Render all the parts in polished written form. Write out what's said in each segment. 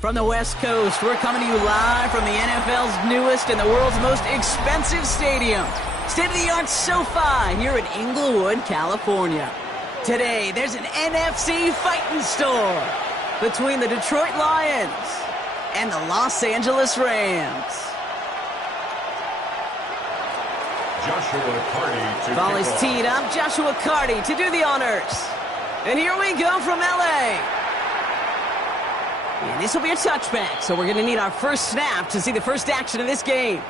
From the West Coast, we're coming to you live from the NFL's newest and the world's most expensive stadium. State-of-the-art SoFi here in Inglewood, California. Today, there's an NFC fighting store between the Detroit Lions and the Los Angeles Rams. Joshua Carty to Ball is teed up. Joshua Carty to do the honors. And here we go from LA. And this will be a touchback, so we're going to need our first snap to see the first action of this game.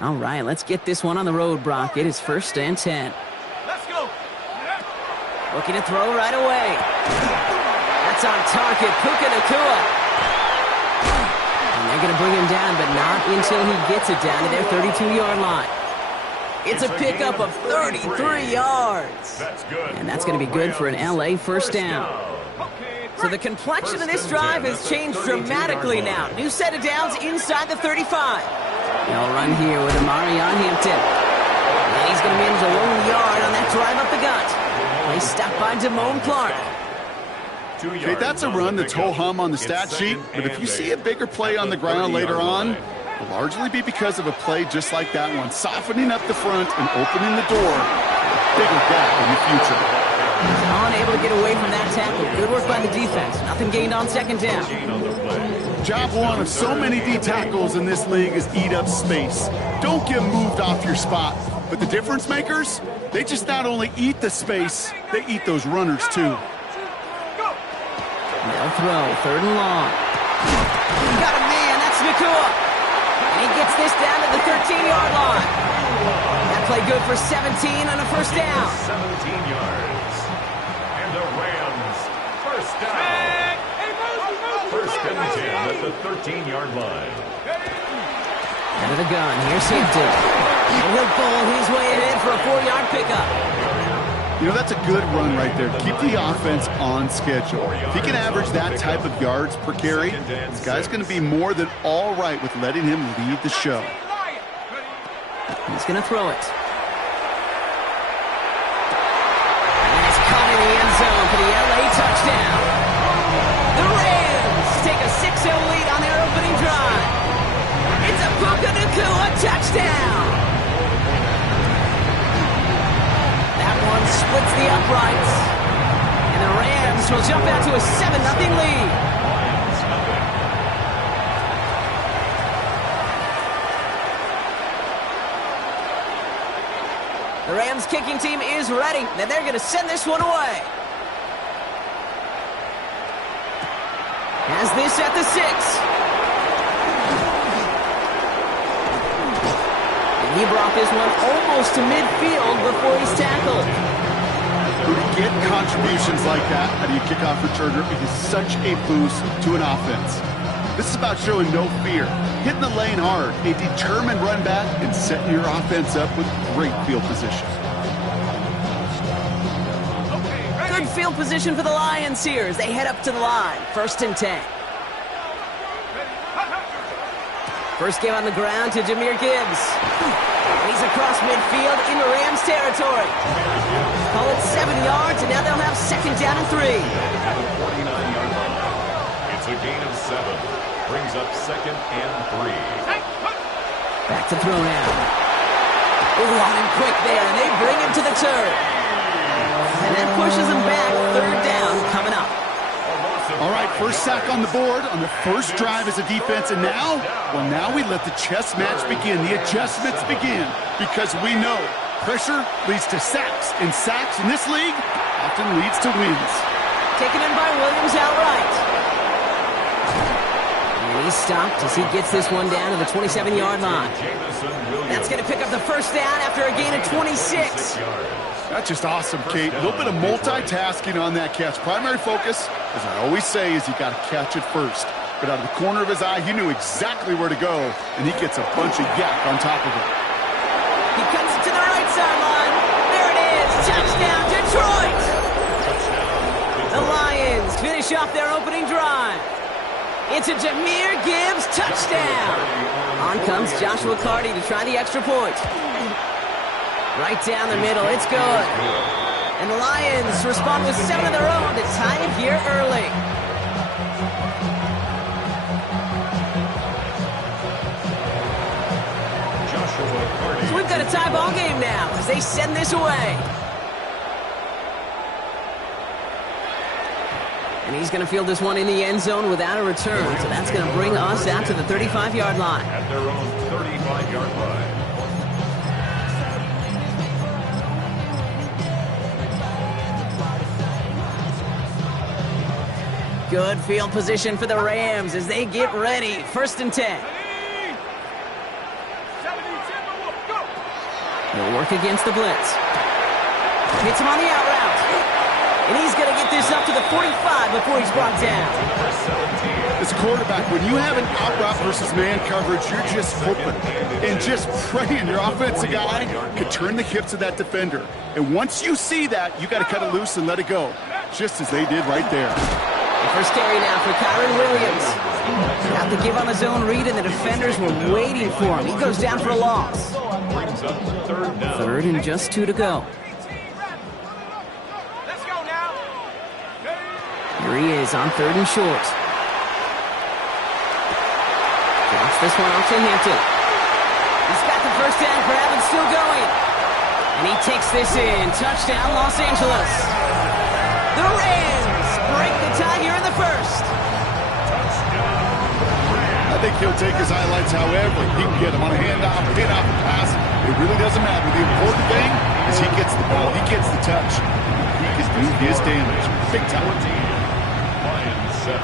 All right, let's get this one on the road, Brock. It is 1st and 10. Let's go. Looking to throw right away. That's on target. Puka Nacua. And they're going to bring him down, but not until he gets it down to their 32-yard line. It's a pickup of 33 yards. That's good. And that's going to be good for an LA first down. So the complexion of this drive has changed dramatically now. New set of downs inside the 35. They'll run here with Amarion Hampton. And he's going to manage a lone yard on that drive up the gut. Play stopped by Damone Clark. Okay, that's a run that's ho-hum on the stat sheet, but if you see a bigger play on the ground later on, it'll largely be because of a play just like that one, softening up the front and opening the door for a bigger gap in the future. Unable to get away from that tackle. Good work by the defense. Nothing gained on second down. Job one of so many D tackles in this league is eat up space. Don't get moved off your spot. But the difference makers, they just not only eat the space, they eat those runners too. They'll throw, 3rd and long. Got a man, that's Nacua. And he gets this down to the 13-yard line. That play good for 17 on a first down. 17 yards. And the Rams, first down. First and 10 at the 13-yard line. Out of the gun, here's Hampton. He'll bowl his way ahead for a 4-yard pickup. You know, that's a good run right there. Keep the offense on schedule. If he can average that type of yards per carry, this guy's going to be more than all right with letting him lead the show. He's going to throw it. And it's caught in the end zone for the LA touchdown. The Rams take a 6-0 lead on their opening drive. It's a Puka Nacua touchdown. One splits the uprights, and the Rams will jump out to a 7-0 lead. The Rams kicking team is ready, and they're going to send this one away. Has this at the 6. He brought this one almost to midfield before he's tackled. When you get contributions like that out of your kickoff returner, it is such a boost to an offense. This is about showing no fear, hitting the lane hard, a determined run back, and setting your offense up with great field position. Good field position for the Lions here as they head up to the line. 1st and 10. First game on the ground to Jahmyr Gibbs. He's across midfield into Rams territory. Call it 7 yards, and now they'll have 2nd down and 3. 49-yard line. It's a gain of 7. Brings up 2nd and 3. Back to throw now. Ooh, on him quick there, and they bring him to the turn. And that pushes him back. 3rd down coming up. All right, first sack on the board on the first drive as a defense, and now we let the chess match begin, the adjustments begin, because we know pressure leads to sacks, and sacks in this league often leads to wins. Taken in by Williams outright. And he's stopped as he gets this one down to the 27-yard line. That's going to pick up the first down after a gain of 26. That's just awesome, Kate. A little bit of multitasking on that catch. Primary focus, as I always say, is you got to catch it first. But out of the corner of his eye, he knew exactly where to go, and he gets a bunch of yak on top of it. He cuts it to the right sideline. There it is. Touchdown, Detroit! The Lions finish off their opening drive. It's a Jahmyr Gibbs touchdown. On comes Joshua Carty to try the extra point. Right down the middle, it's good. And the Lions respond with 7 of their own to tie it here early. So we've got a tie ball game now as they send this away. And he's going to field this one in the end zone without a return. So that's going to bring us out to the 35-yard line. At their own 35-yard line. Good field position for the Rams as they get ready. 1st and 10. He'll work against the blitz. Hits him on the out route. And he's going to get this up to the 45 before he's brought down. As a quarterback, when you have an out route versus man coverage, you're just hoping and just praying your offensive guy could turn the hips of that defender. And once you see that, you got to cut it loose and let it go, just as they did right there. The first carry now for Kyron Williams. Got the give on his own read, and the defenders were waiting for him. He goes down for a loss. Third and just 2 to go. Here he is on 3rd and short. Drops this one off to Hampton. He's got the first down grab and still going. And he takes this in. Touchdown, Los Angeles. The Rams break the tie here in the 1st. I think he'll take his highlights however he can get him on a handoff, a pass. It really doesn't matter. The important thing is he gets the ball. He gets the touch. He can do his damage. Big time. Lions 7.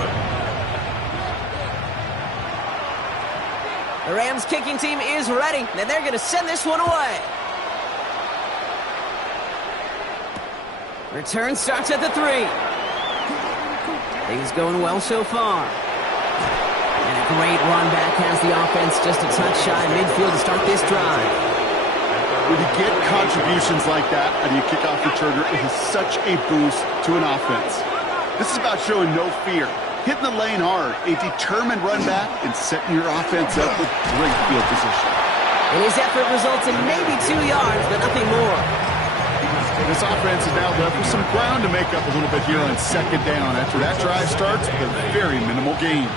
The Rams kicking team is ready, and they're going to send this one away. Return starts at the 3. Things going well so far. And a great run back has the offense just a touch shy midfield to start this drive. When you get contributions like that out of your kickoff returner, it is such a boost to an offense. This is about showing no fear, hitting the lane hard, a determined run back, and setting your offense up with great field position. And his effort results in maybe 2 yards, but nothing more. This offense is now left with some ground to make up a little bit here on 2nd down after that drive starts with a very minimal gain.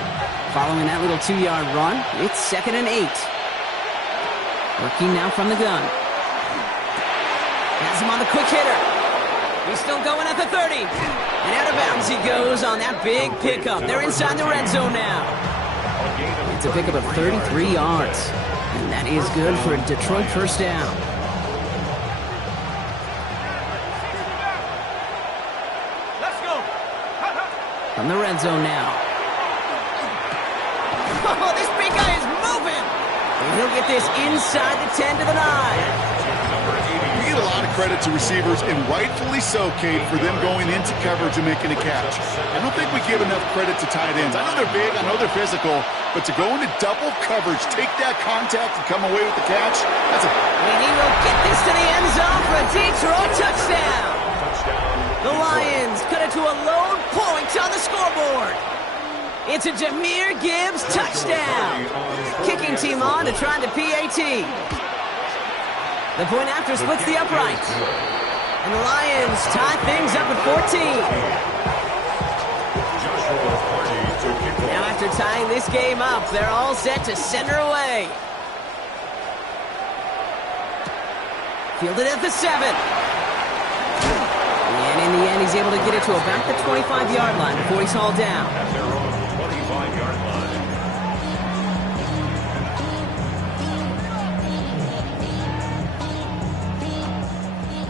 Following that little 2-yard run, it's 2nd and 8. Working now from the gun. Has him on the quick hitter. He's still going at the 30. And out of bounds he goes on that big pickup. They're inside the red zone now. It's a pickup of 33 yards. And that is good for a Detroit first down. From the red zone now. Oh, this big guy is moving! And he'll get this inside the 10 to the 9. We get a lot of credit to receivers, and rightfully so, Kate, for them going into coverage and making a catch. I don't think we give enough credit to tight ends. I know they're big, I know they're physical, but to go into double coverage, take that contact, and come away with the catch, that's a... And he will get this to the end zone for a Detroit touchdown. The Lions cut it to a lone point on the scoreboard. It's a Jahmyr Gibbs touchdown. Kicking team on to try the PAT. The point after splits the upright. And the Lions tie things up at 14. Now after tying this game up, they're all set to send her away. Fielded at the 7. And in the end, he's able to get it to about the 25-yard line before he's hauled down. At their own 25-yard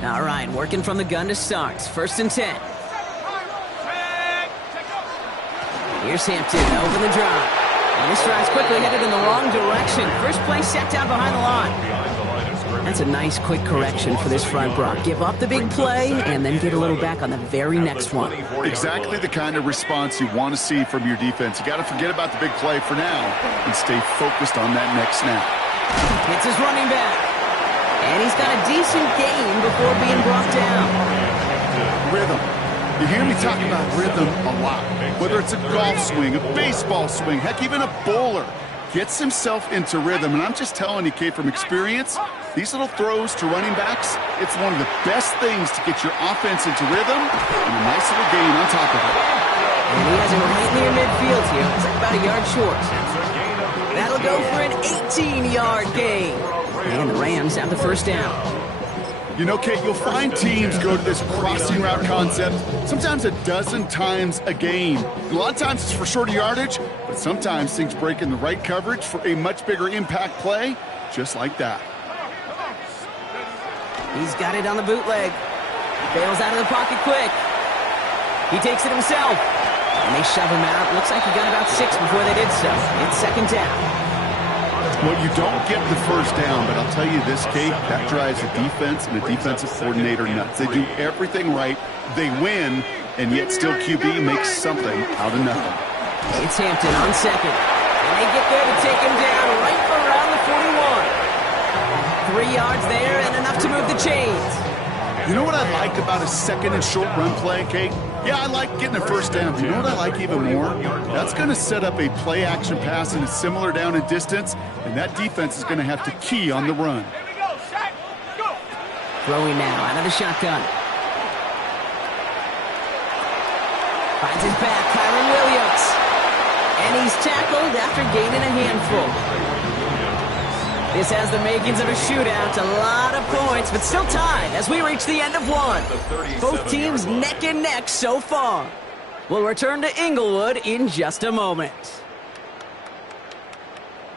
line. All right, working from the gun to start. 1st and 10. Here's Hampton over the drive. And this drive's quickly headed in the wrong direction. First play set down behind the line. That's a nice quick correction for this front block. Give up the big play and then get a little back on the very next one. Exactly the kind of response you want to see from your defense. You got to forget about the big play for now and stay focused on that next snap. It's his running back. And he's got a decent gain before being brought down. Rhythm. You hear me talk about rhythm a lot. Whether it's a golf swing, a baseball swing, heck, even a bowler gets himself into rhythm. And I'm just telling you, Kate, from experience, These little throws to running backs, it's one of the best things to get your offense into rhythm and a nice little gain on top of it. And he has it right near midfield here. It's like about a yard short. That'll go for an 18-yard gain. And the Rams have the first down. You know, Kate, you'll find teams go to this crossing route concept sometimes a dozen times a game. A lot of times it's for shorter yardage, but sometimes things break in the right coverage for a much bigger impact play, just like that. He's got it on the bootleg. Bails out of the pocket quick. He takes it himself. And they shove him out. Looks like he got about 6 before they did so. It's second down. Well, you don't get the first down, but I'll tell you this, Kate, that drives the defense and the defensive coordinator nuts. They do everything right. They win, and yet still QB makes something out of nothing. It's Hampton on second. And they get there to take him down right around the 41. 3 yards there and enough to move the chains. You know what I like about a second and short run play, Kate? Yeah, I like getting a first down. But you know what I like even more? That's going to set up a play action pass in a similar down and distance, and that defense is going to have to key on the run. Throwing now out of the shotgun. Finds his back, Kyron Williams. And he's tackled after gaining a handful. This has the makings of a shootout. A lot of points, but still tied as we reach the end of one. Both teams neck and neck so far. We'll return to Inglewood in just a moment.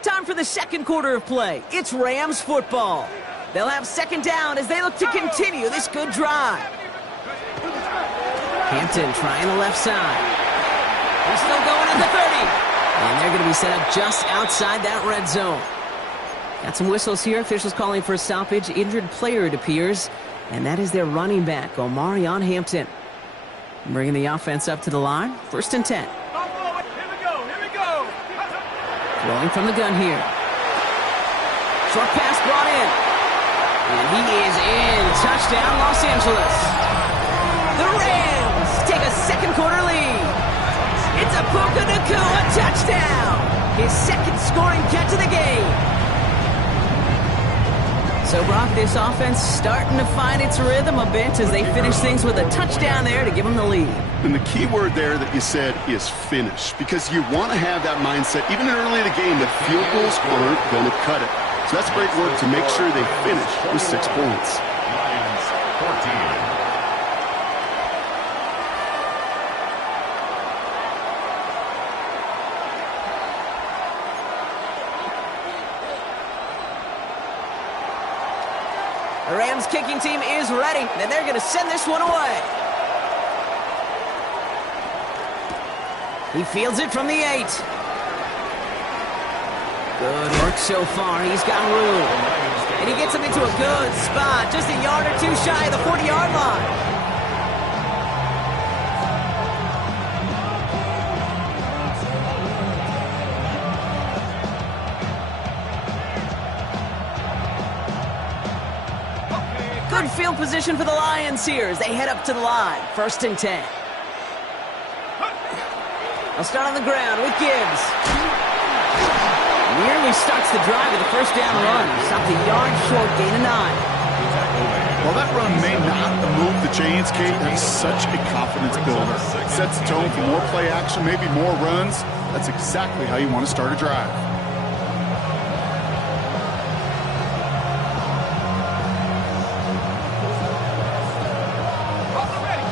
Time for the second quarter of play. It's Rams football. They'll have second down as they look to continue this good drive. Hampton trying the left side. He's still going at the 30. And they're going to be set up just outside that red zone. Got some whistles here. Officials calling for a stoppage. Injured player, it appears. And that is their running back, Omarion Hampton. Bringing the offense up to the line. First and 10. Here we go. Throwing from the gun here. Short pass brought in. And he is in. Touchdown, Los Angeles. The Rams take a second quarter lead. It's a Puka Nacua touchdown. His second scoring catch of the game. So, Brock, this offense starting to find its rhythm a bit as they finish things with a touchdown there to give them the lead. And the key word there that you said is finish, because you want to have that mindset, even early in the game, that field goals aren't going to cut it. So that's great work to make sure they finish with 6 points. Lions 14. The Rams kicking team is ready, and they're going to send this one away. He fields it from the 8. Good work so far. He's got room. And he gets him into a good spot, just a yard or two shy of the 40-yard line. Good field position for the Lions here as they head up to the line. First and 10. They'll start on the ground with Gibbs. Nearly starts the drive with a first down run. Stopped a yard short, gain of 9. While that run may not move the chains, Kate, that's such a confidence builder. Sets the tone for more play action, maybe more runs. That's exactly how you want to start a drive.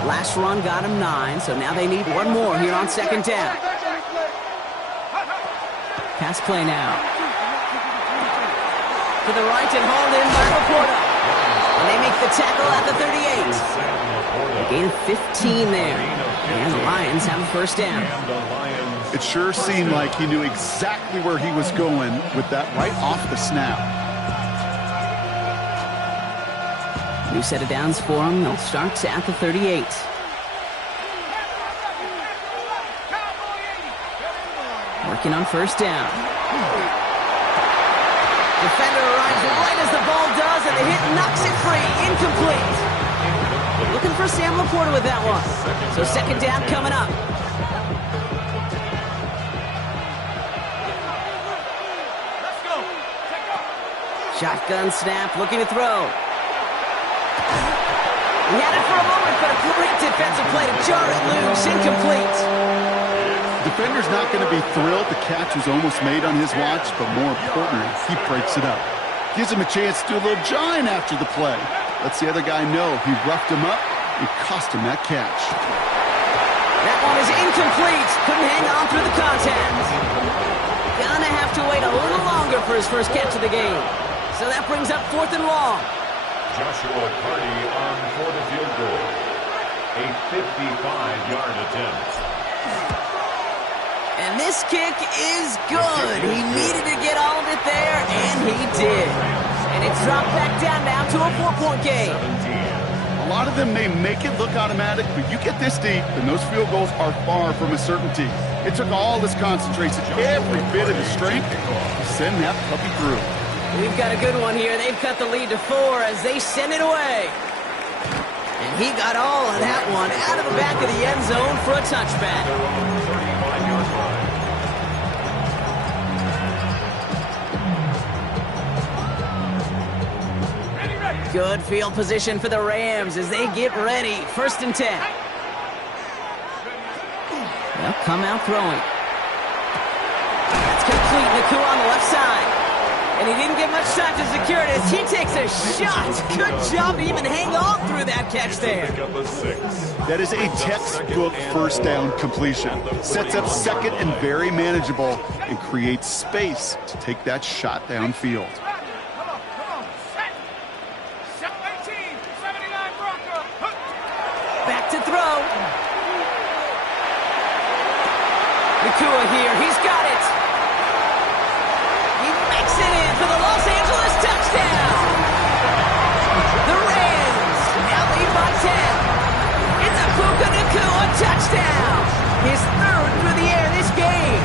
Last run got him 9, so now they need one more here on second down. Pass play now. To the right and hauled in by Laporta. And they make the tackle at the 38. A gain of 15 there. And the Lions have a first down. It sure seemed like he knew exactly where he was going with that right off the snap. New set of downs for him. They'll start at the 38. Working on first down. Defender arrives right as the ball does, and the hit knocks it free. Incomplete. Looking for Sam Laporta with that one. So second down coming up. Shotgun snap, looking to throw. He had it for a moment, but a great defensive play to jar it loose. Incomplete. The defender's not going to be thrilled the catch was almost made on his watch, but more importantly, he breaks it up. Gives him a chance to do a little jawing after the play. Lets the other guy know he roughed him up and cost him that catch. That one is incomplete. Couldn't hang on through the contact. Gonna have to wait a little longer for his first catch of the game. So that brings up 4th and long. Joshua Party on for the field goal. A 55-yard attempt. And this kick is good. He needed to get all of it there, and he did. And it's dropped back down now to a 4-point game. A lot of them may make it look automatic, but you get this deep, and those field goals are far from a certainty. It took all this concentration, every bit of his strength, to send that puppy through. We've got a good one here. They've cut the lead to 4 as they send it away. And he got all of that one out of the back of the end zone for a touchback. Good field position for the Rams as they get ready. 1st and 10. They'll come out throwing. That's complete. Nakua on the left side. And he didn't get much time to secure it as he takes a shot. Good job to even hang on through that catch there. That is a textbook first down completion. Sets up 2nd and very manageable and creates space to take that shot downfield. Back to throw. Nakua here. He's got it. He makes it in for the Los Angeles touchdown. The Rams now lead by 10. It's a Puka Nakua touchdown. His 3rd through the air this game.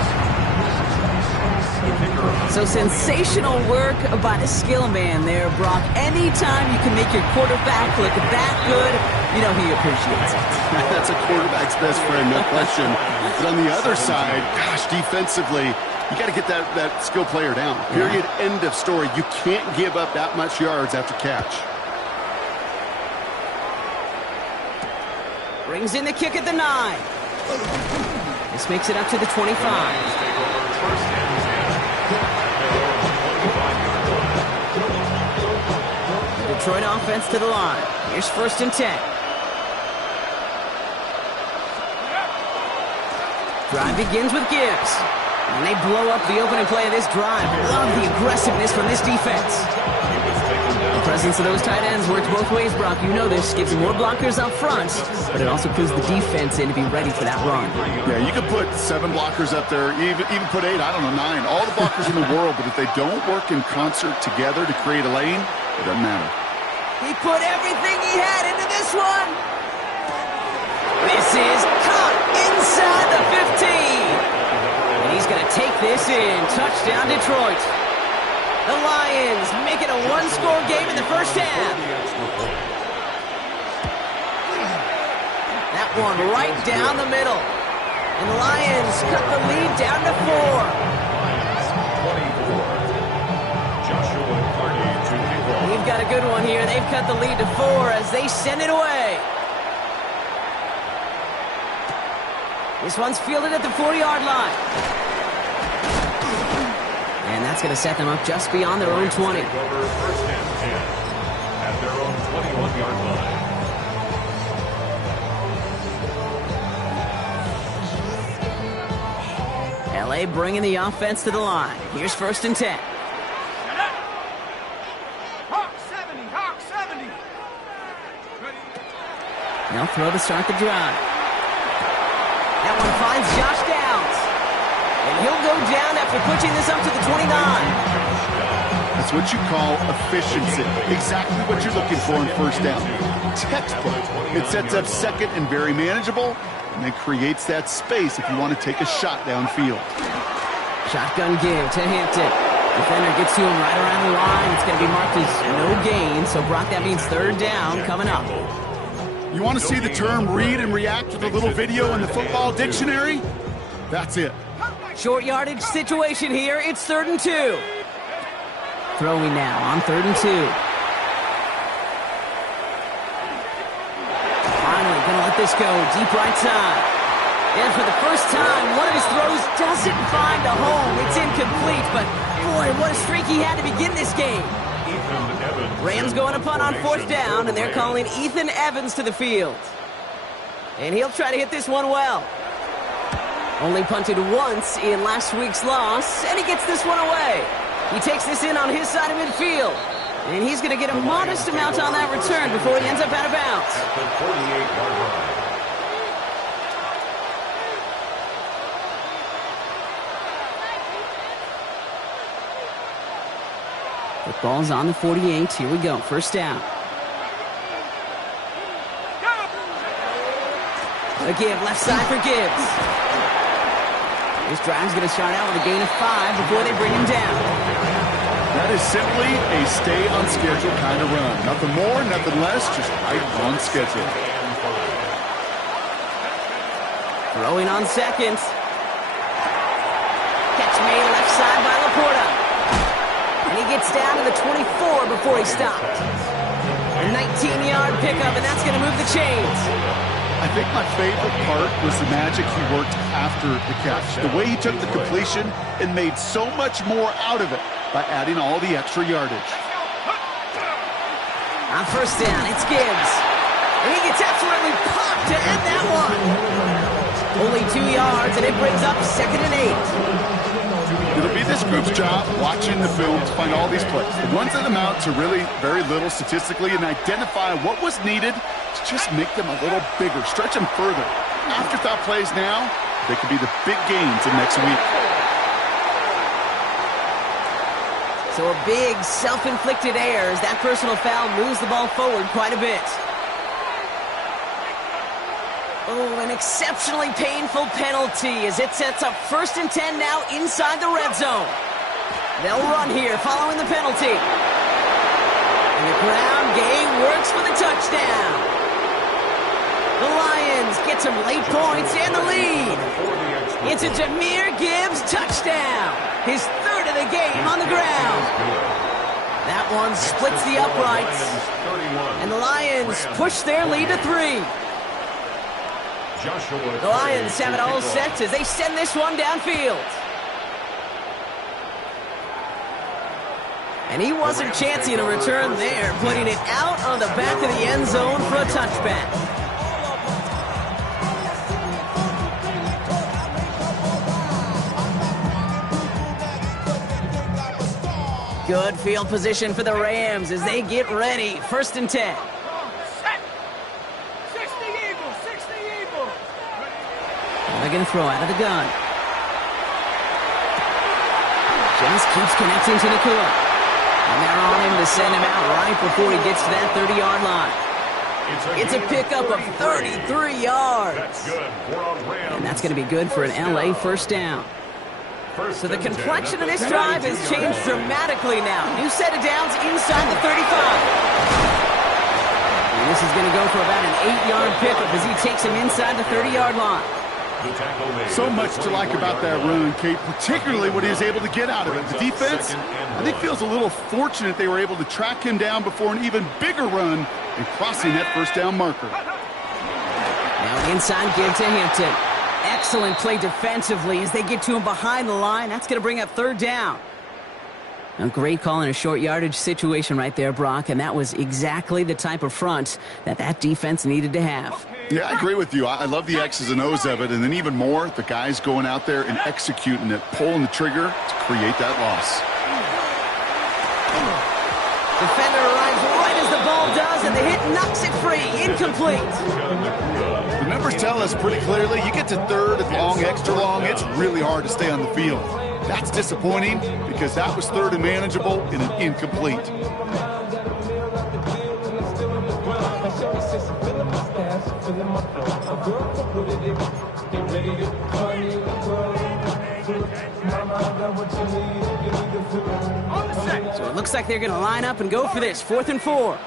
So sensational work by the skill man there, Brock. Anytime you can make your quarterback look that good, you know he appreciates it. That's a quarterback's best friend, no question. But on the other side, gosh, defensively, you got to get that skill player down. Period. End of story. You can't give up that much yards after catch. Brings in the kick at the 9. This makes it up to the 25. Detroit offense to the line. Here's 1st and 10. Drive begins with Gibbs. And they blow up the opening play of this drive. Love the aggressiveness from this defense. The presence of those tight ends works both ways, Brock. You know this. Gives more blockers up front, but it also puts the defense in to be ready for that run. Yeah, you could put 7 blockers up there, even put 8, I don't know, 9. All the blockers in the world, but if they don't work in concert together to create a lane, it doesn't matter. He put everything he had into this one. This is caught inside the 15. And he's going to take this in. Touchdown, Detroit. The Lions make it a 1-score game in the first half. That one right down the middle. And the Lions cut the lead down to 4. We've got a good one here. They've cut the lead to 4 as they send it away. This one's fielded at the 40-yard line. And that's going to set them up just beyond their own 20. 1st and 10 at their own 21-yard line. LA bringing the offense to the line. Here's 1st and 10. They'll throw to start the drive. That one finds Josh Downs. And he'll go down after pushing this up to the 29. That's what you call efficiency. Exactly what you're looking for in 1st down. Textbook. It sets up 2nd and very manageable, and then creates that space if you want to take a shot downfield. Shotgun give to Hampton. Defender gets to him right around the line. It's going to be marked as no gain. So, Brock, that means 3rd down coming up. You want to see the term read and react to the little video in the football dictionary? That's it. Short yardage situation here. It's 3rd and 2. Throwing now on 3rd and 2. Finally going to let this go. Deep right side. And for the first time, one of his throws doesn't find a home. It's incomplete, but boy, what a streak he had to begin this game. Rams going to punt on 4th down, and they're calling Ethan Evans to the field. And he'll try to hit this one well. Only punted once in last week's loss, and he gets this one away. He takes this in on his side of midfield. And he's going to get a modest amount on that return before he ends up out of bounds. At the 48-yard line. The ball's on the 48. Here we go. 1st down. A give left side for Gibbs. This drive's going to start out with a gain of 5 before they bring him down. That is simply a stay on schedule kind of run. Nothing more, nothing less, just right on schedule. Throwing on 2nd. Catch made left side by Laporta. And he gets down to the 24 before he stopped. A 19-yard pickup, and that's going to move the chains. I think my favorite part was the magic he worked after the catch. The way he took the completion and made so much more out of it by adding all the extra yardage. On 1st down, it's Gibbs. And he gets absolutely popped to end that one. Only 2 yards, and it brings up 2nd and 8. It'll be this group's job watching the film to find all these plays. The ones that amount to really very little statistically and identify what was needed to just make them a little bigger, stretch them further. Afterthought plays now, they could be the big gains in next week. So a big self-inflicted error as that personal foul moves the ball forward quite a bit. Oh, an exceptionally painful penalty as it sets up 1st and 10 now inside the red zone. They'll run here following the penalty. And the ground game works for the touchdown. The Lions get some late points and the lead. It's a Jahmyr Gibbs touchdown. His 3rd of the game on the ground. That one splits the uprights. And the Lions push their lead to 3. The Lions have it all set as they send this one downfield. And he wasn't chancing a return there, putting it out on the back of the end zone for a touchback. Good field position for the Rams as they get ready. 1st and 10. They're going to throw out of the gun. Just keeps connecting to Nakua. And they're on him to send him out right before he gets to that 30-yard line. It's a pickup of 33 yards. And that's going to be good for an LA 1st down. So the complexion of this drive has changed dramatically now. New set of downs inside the 35. And this is going to go for about an 8-yard pickup as he takes him inside the 30-yard line. So much to like about that run, Kate, particularly what he was able to get out of it. The defense, I think, feels a little fortunate they were able to track him down before an even bigger run and crossing that 1st down marker. Now inside give to Hampton. Excellent play defensively as they get to him behind the line. That's going to bring up 3rd down. A great call in a short yardage situation right there, Brock, and that was exactly the type of front that defense needed to have. Yeah, I agree with you. I love the X's and O's of it, and then even more, the guys going out there and executing it, pulling the trigger to create that loss. Defender arrives right as the ball does, and the hit knocks it free. Incomplete. The numbers tell us pretty clearly, you get to 3rd and long, extra long, it's really hard to stay on the field. That's disappointing because that was 3rd and manageable and an incomplete. So it looks like they're going to line up and go for this. 4th and 4.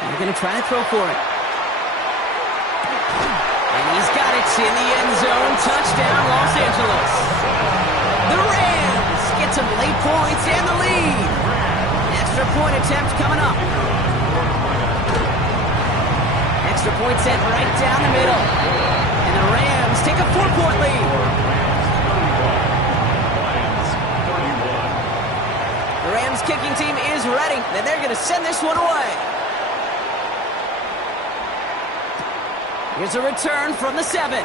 And they're going to try to throw for it. And And he's got it in the end zone. Touchdown, Los Angeles. The Rams get some late points and the lead. Extra point attempt coming up. Extra point sent right down the middle. And the Rams take a 4-point lead. The Rams kicking team is ready, and they're going to send this one away. Here's a return from the 7.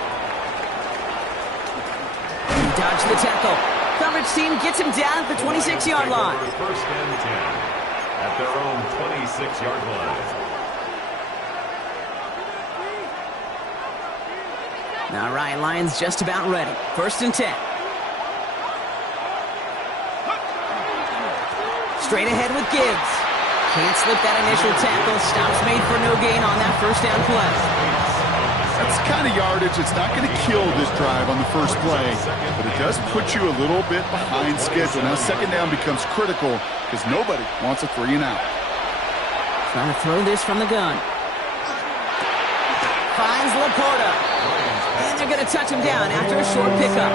He dodged the tackle. Coverage team gets him down at the 26-yard line. First and 10 at their own 26-yard line. Now Ryan Lyons just about ready. First and 10. Straight ahead with Gibbs. Can't slip that initial tackle. Stops made for no gain on that first down play. That's the kind of yardage it's not going to kill this drive on the first play, but it does put you a little bit behind schedule. Now second down becomes critical because nobody wants a 3 and out. Trying to throw this from the gun. Finds Laporta. And they're going to touch him down after a short pickup.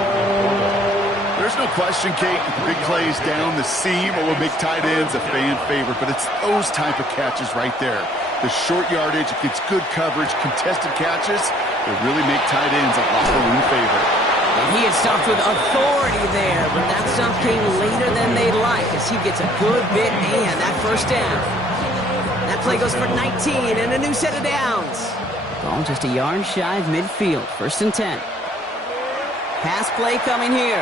There's no question, Kate, the big plays down the seam will make tight ends a fan favorite, but it's those type of catches right there. The short yardage, it gets good coverage, contested catches, they really make tight ends a locker room favorite. And he had stopped with authority there, but that stop came later than they'd like as he gets a good bit and that first down. That play goes for 19 and a new set of downs. Ball just a yard shy of midfield. First and 10. Pass play coming here.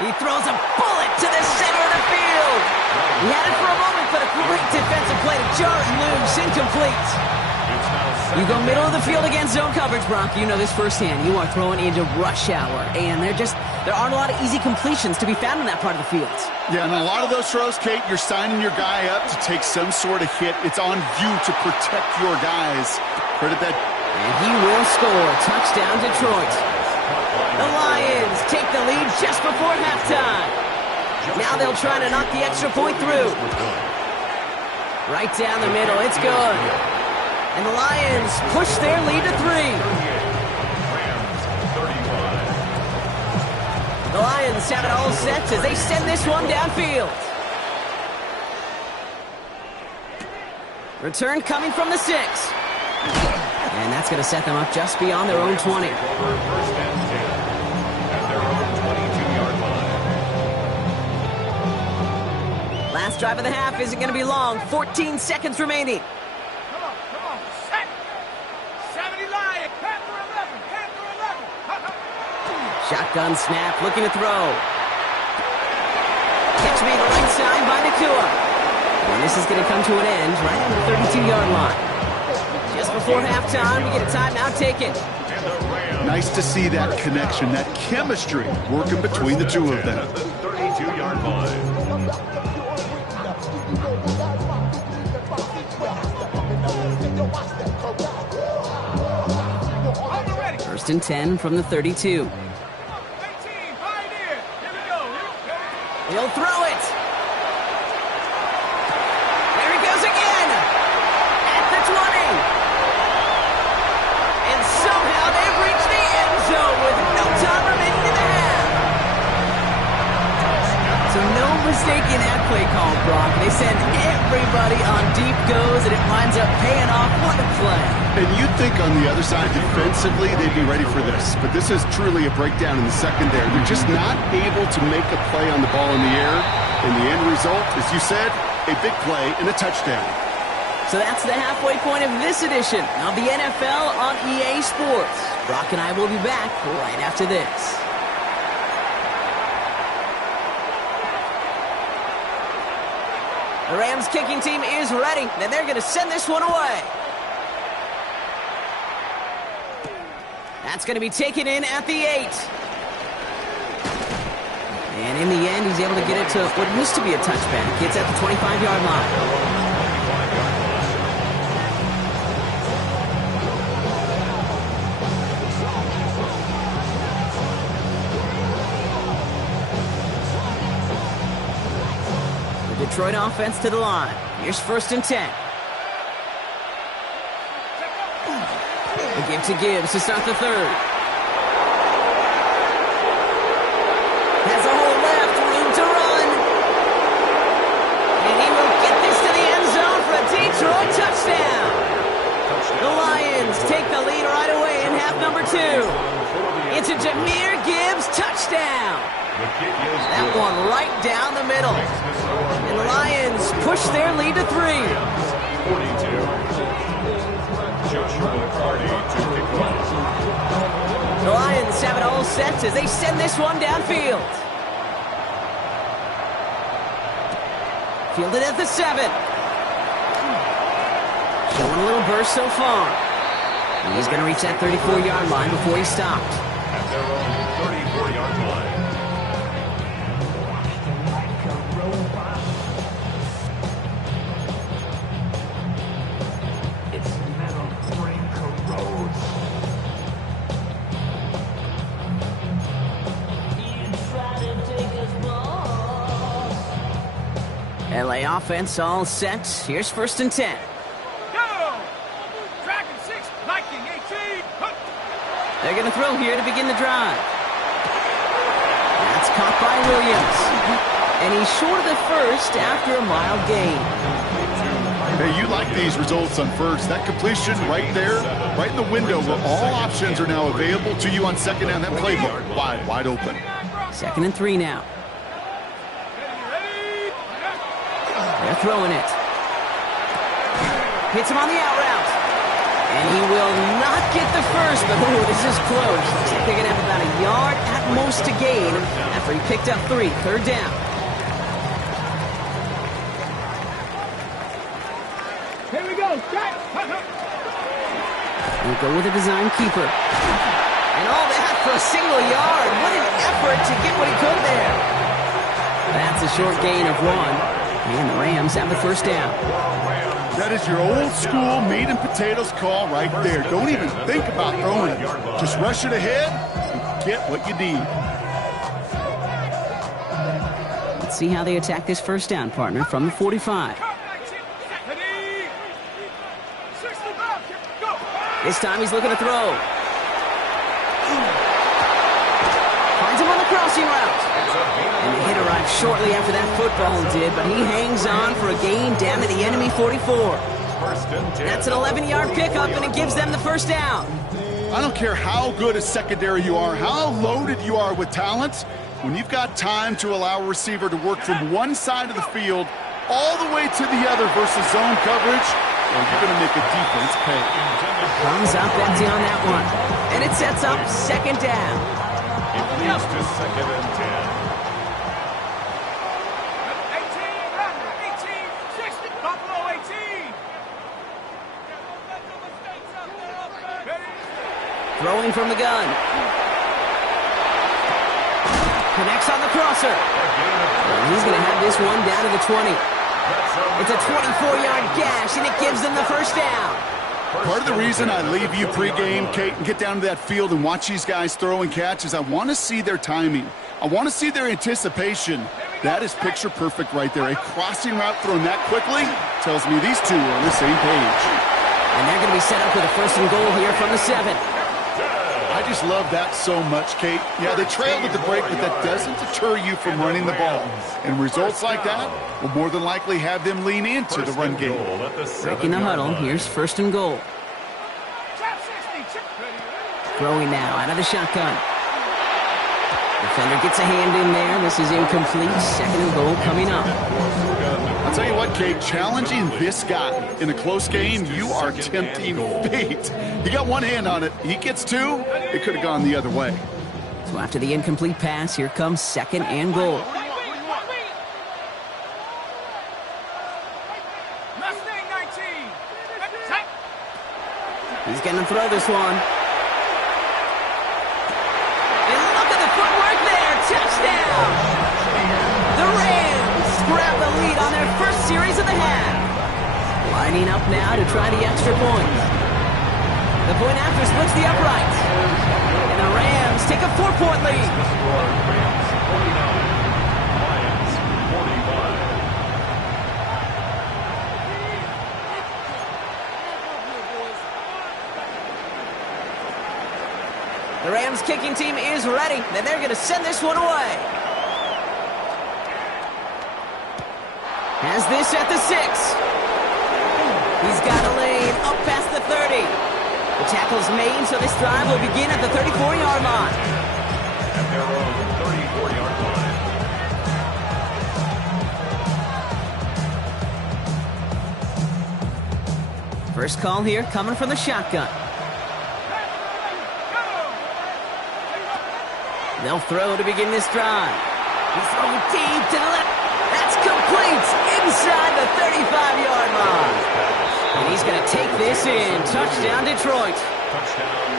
He throws a bullet to the center of the field. He had it for a moment, but a great defensive play to jar it loose. Incomplete. You go middle of the field against zone coverage, Brock. You know this firsthand. You are throwing into rush hour, and there aren't a lot of easy completions to be found in that part of the field. Yeah, and a lot of those throws, Kate, you're signing your guy up to take some sort of hit. It's on you to protect your guys. Credit that. And he will score. Touchdown, Detroit. The Lions take the lead just before halftime. Now they'll try to knock the extra point through. Right down the middle. It's good. And the Lions push their lead to 3. The Lions have it all set as they send this one downfield. Return coming from the 6. And that's going to set them up just beyond their own 20. First and 10 at their own 22-yard line. Last drive of the half isn't going to be long. 14 seconds remaining. Come on, set. 70 Lions, Panther 11. Shotgun snap, looking to throw. Catch made right side by Nakua. And this is going to come to an end right on the 32-yard line. Just before halftime, we get a timeout taken. Nice to see that connection, that chemistry working between the two of them. At the 32-yard line. First and 10 from the 32. He'll throw it. There he goes again. At the 20. And somehow they've reached the end zone with no time remaining in the half. So no mistake in that play call, Brock. They send everybody on deep goes, and it winds up paying off. What a play. And you'd think on the other side, defensively, they'd be ready for this. But this is truly a breakdown in the secondary. They're just not able to make a play on the ball in the air. And the end result, as you said, a big play and a touchdown. So that's the halfway point of this edition of the NFL on EA Sports. Brock and I will be back right after this. The Rams kicking team is ready, and they're going to send this one away. That's going to be taken in at the 8. And in the end, he's able to get it to what used to be a touchback. It's at the 25-yard line. The Detroit offense to the line. Here's first and 10. They give to Gibbs to start the third. Has a hole left, room to run. And he will get this to the end zone for a Detroit touchdown. The Lions take the lead right away in half number 2. It's a Jahmyr Gibbs touchdown. That one right down the middle. And the Lions push their lead to 3. 42. Joshua McCarty to kick off. The Lions have it all set as they send this one downfield. Fielded at the 7. Showing a little burst so far. He's going to reach that 34-yard line before he stopped. At their own 34-yard line. LA offense all set. Here's 1st and 10. Go! Dragon 6, Viking 18. They're going to throw here to begin the drive. That's caught by Williams. And he's short of the first after a mild gain. Hey, you like these results on first. That completion right there, right in the window where all options are now available to you on second down. That playbook wide open. 2nd and 3 now. They're throwing it. Hits him on the out route. And he will not get the first, but ooh, this is close. Looks like they're going to have about a yard at most to gain after he picked up 3. 3rd down. Here we go. We'll go with a design keeper. And all that for a single yard. What an effort to get what he could there. That's a short gain of 1. And the Rams have the 1st down. That is your old school meat and potatoes call right there. Don't even think about throwing it. Just rush it ahead and get what you need. Let's see how they attack this 1st down, partner, from the 45. This time he's looking to throw. Finds him on the crossing route. And the hit arrived shortly after that football did, but he hangs on for a gain down to the enemy 44. That's an 11-yard pickup, and it gives them the 1st down. I don't care how good a secondary you are, how loaded you are with talent. When you've got time to allow a receiver to work from one side of the field all the way to the other versus zone coverage, well, you're going to make a defense pay. Comes up empty on that one. And it sets up 2nd down. It leads to 2nd and 10. 18, Buffalo 18. Throwing from the gun. Connects on the crosser. And he's going to have this one down to the 20. It's a 24-yard gash, and it gives them the 1st down. Part of the reason I leave you pregame, Kate, and get down to that field and watch these guys throw and catch is I want to see their timing. I want to see their anticipation. That is picture perfect right there. A crossing route thrown that quickly tells me these two are on the same page. And they're going to be set up with a 1st and goal here from the 7. I just love that so much, Kate. Yeah, they trailed at the break, but that doesn't deter you from running the ball. And results like that will more than likely have them lean into the run game. Breaking the huddle, here's 1st and goal. Throwing now out of the shotgun. Defender gets a hand in there. This is incomplete. 2nd and goal coming up. I'll tell you what, Kate, challenging this guy in a close game, you are tempting fate. You got one hand on it. He gets 2. It could have gone the other way. So after the incomplete pass, here comes 2nd and goal. He's going to throw this one. And look at the footwork there. Touchdown! The Rams grab the lead on their 1st series of the half. Lining up now to try the extra point. The point after splits the uprights. And the Rams take a 4-point lead. Rams 49, Lions 45. The Rams kicking team is ready, and they're going to send this one away. Has this at the 6. He's got a lane up past the 30. The tackle's made, so this drive will begin at the 34-yard line. At their own 34-yard line. First call here coming from the shotgun. They'll throw to begin this drive. He's throwing deep to the left. That's complete inside the 35-yard line. And he's going to take this in. Touchdown, Detroit.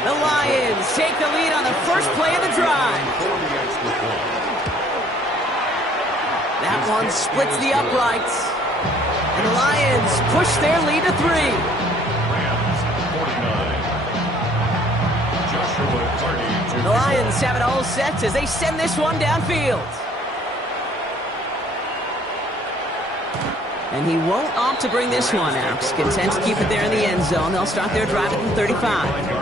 The Lions take the lead on the first play of the drive. That one splits the uprights. And the Lions push their lead to 3. Rams 49. Joshua Hardy. The Lions have it all set as they send this one downfield. And he won't opt to bring this one out. He's content to keep it there in the end zone. They'll start their drive at the 35.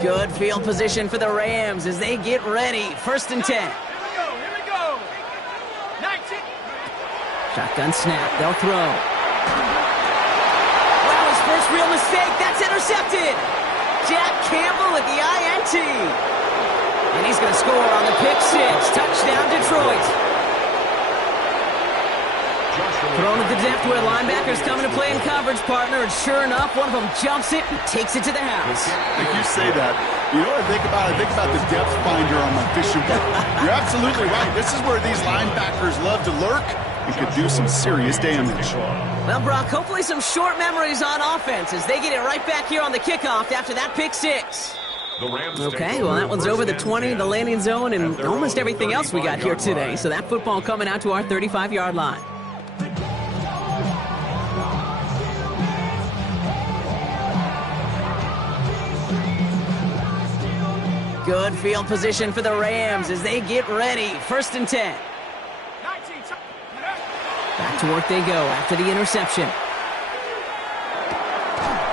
Good field position for the Rams as they get ready. 1st and 10. Here we go. 19. Shotgun snap. They'll throw. Wow, his first real mistake. That's intercepted. Jack Campbell at the INT. And he's going to score on the pick 6. Touchdown, Detroit. Thrown at the depth where linebackers coming to play in coverage, partner, and sure enough, one of them jumps it and takes it to the house. You say that. You know what I think about? I think about the depth finder on my fishing boat. You're absolutely right. This is where these linebackers love to lurk and could do some serious damage. Well, Brock, hopefully some short memories on offense as they get it right back here on the kickoff after that pick 6. Okay, well, that one's over the 20, the landing zone, and almost everything else we got here today. So that football coming out to our 35-yard line. Good field position for the Rams as they get ready. 1st and 10. Back to work they go after the interception.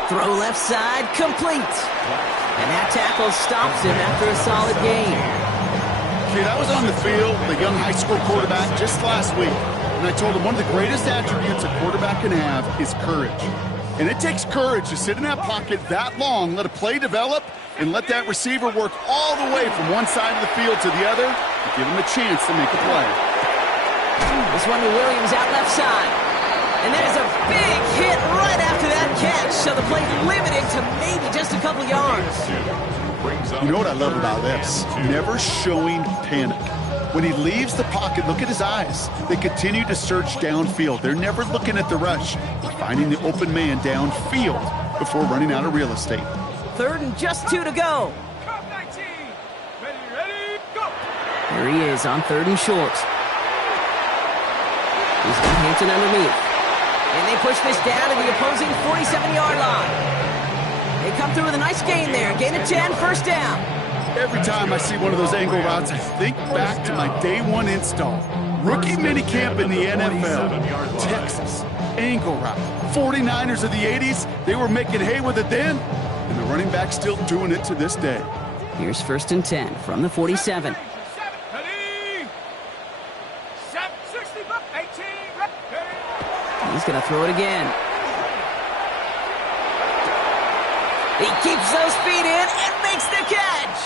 Throw left side, complete. And that tackle stops him after a solid gain. Okay, that was on the field, the young high school quarterback just last week. And I told him one of the greatest attributes a quarterback can have is courage. And it takes courage to sit in that pocket that long, let a play develop, and let that receiver work all the way from one side of the field to the other and give him a chance to make a play. This one to Williams out left side. And that is a big hit right after that catch. So the play limited to maybe just a couple yards. You know what I love about this? Never showing panic. When he leaves the pocket, look at his eyes. They continue to search downfield. They're never looking at the rush. They're finding the open man downfield before running out of real estate. 3rd and just 2 to go. Ready, go. Here he is on 3rd and short. He's got Hampton underneath. And they push this down to the opposing 47-yard line. They come through with a nice gain there. Gain of 10, 1st down. Every time I see one of those angle routes, I think back to my day 1 install. Rookie minicamp in the NFL. Texas. Angle route. 49ers of the 80s. They were making hay with it then. And the running back still doing it to this day. Here's 1st and 10 from the 47. Ready. 65, 18. He's going to throw it again. He keeps those feet in and makes the catch.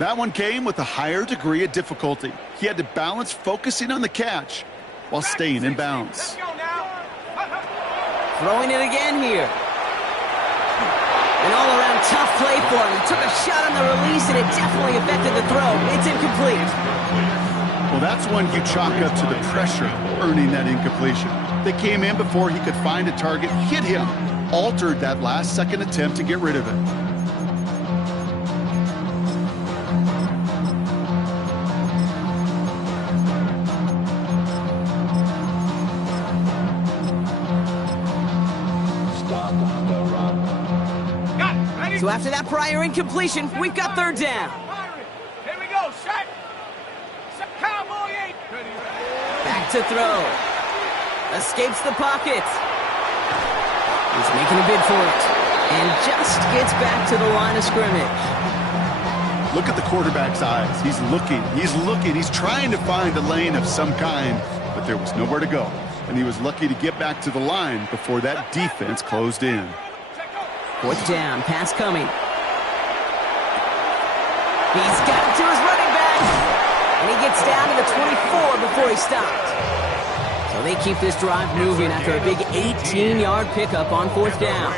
That one came with a higher degree of difficulty. He had to balance focusing on the catch while staying in bounds. Throwing it again here. An all-around tough play for him. He took a shot on the release, and it definitely affected the throw. It's incomplete. Well, that's when you chalk up to the pressure earning that incompletion. They came in before he could find a target, hit him, altered that last-second attempt to get rid of it. Got it. So after that prior incompletion, we've got third down. Here we go, shot. Cowboy 8. Back to throw. Escapes the pocket. He's making a bid for it. And just gets back to the line of scrimmage. Look at the quarterback's eyes. He's looking. He's trying to find a lane of some kind, but there was nowhere to go. And he was lucky to get back to the line before that defense closed in. Fourth down, pass coming. He's got it to his running back. And he gets down to the 24 before he stopped. So they keep this drive moving after a big 18-yard pickup on fourth down.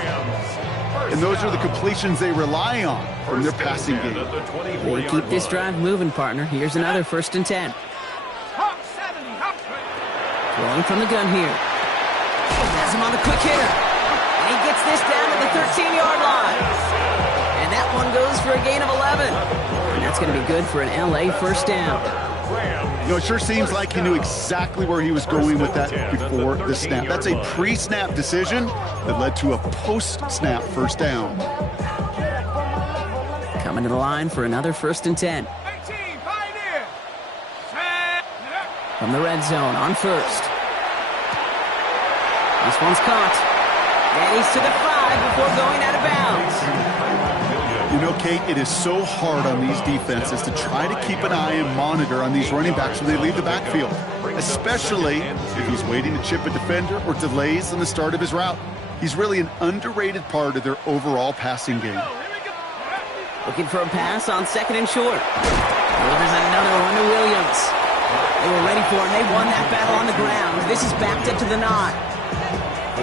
And those are the completions they rely on from their passing game. They keep this drive moving, partner. Here's another 1st and 10. Throwing from the gun here. Has him on the quick hitter. And he gets this down to the 13-yard line. And that one goes for a gain of 11. And that's going to be good for an LA first down. You know, it sure seems like he knew exactly where he was going with that before the snap. That's a pre-snap decision that led to a post-snap first down. Coming to the line for another 1st and 10. From the red zone on first. This one's caught. And he's to the 5 before going out of bounds. You know, Kate, it is so hard on these defenses to try to keep an eye and monitor on these running backs when they leave the backfield, especially if he's waiting to chip a defender or delays in the start of his route. He's really an underrated part of their overall passing game. Looking for a pass on 2nd and short. Oh, there's another one to Williams. They were ready for it. They won that battle on the ground. This is backed up to the 9.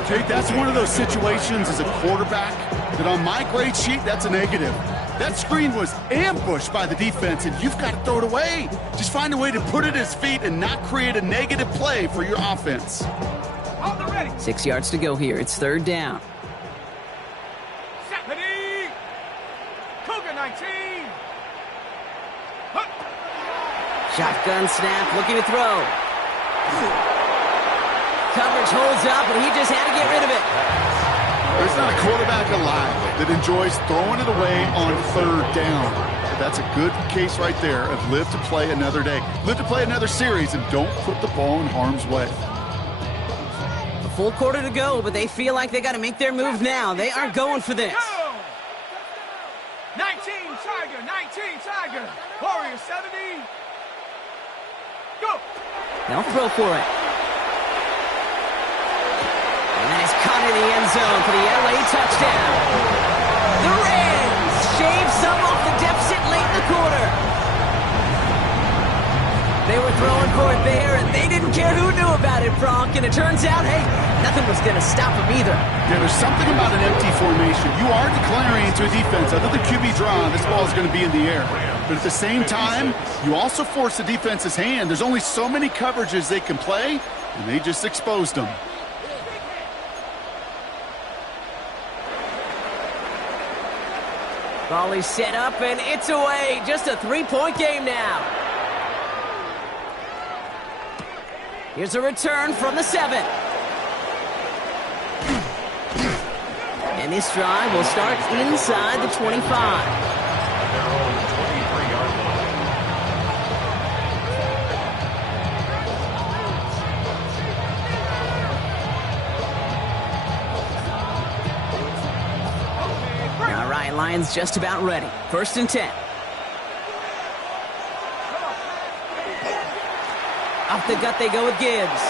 Okay, that's one of those situations as a quarterback that on my grade sheet, that's a negative. That screen was ambushed by the defense, and you've got to throw it away. Just find a way to put it at his feet and not create a negative play for your offense. 6 yards to go here. It's 3rd down. Cougar 19. Shotgun snap, looking to throw. Coverage holds up, and he just had to get rid of it. There's not a quarterback alive that enjoys throwing it away on 3rd down. But that's a good case right there of live to play another day. Live to play another series, and don't put the ball in harm's way. A full quarter to go, but they feel like they got to make their move now. They are going for this. 19 Tiger. Warrior 70. Go. They'll throw for it. And that is caught in the end zone for the LA touchdown. The Rams shave some off the deficit late in the quarter. They were throwing for it there, and they didn't care who knew about it, Bronk. And it turns out, hey, nothing was going to stop them either. Yeah, there's something about an empty formation. You are declaring to a defense, other than QB draw, this ball is going to be in the air. But at the same time, you also force the defense's hand. There's only so many coverages they can play, and they just exposed them. Volley set up, and it's away. Just a 3-point game now. Here's a return from the 7. And this drive will start inside the 25. Their own 23-yard line. All right, Lions just about ready. 1st and 10. Off the gut they go with Gibbs.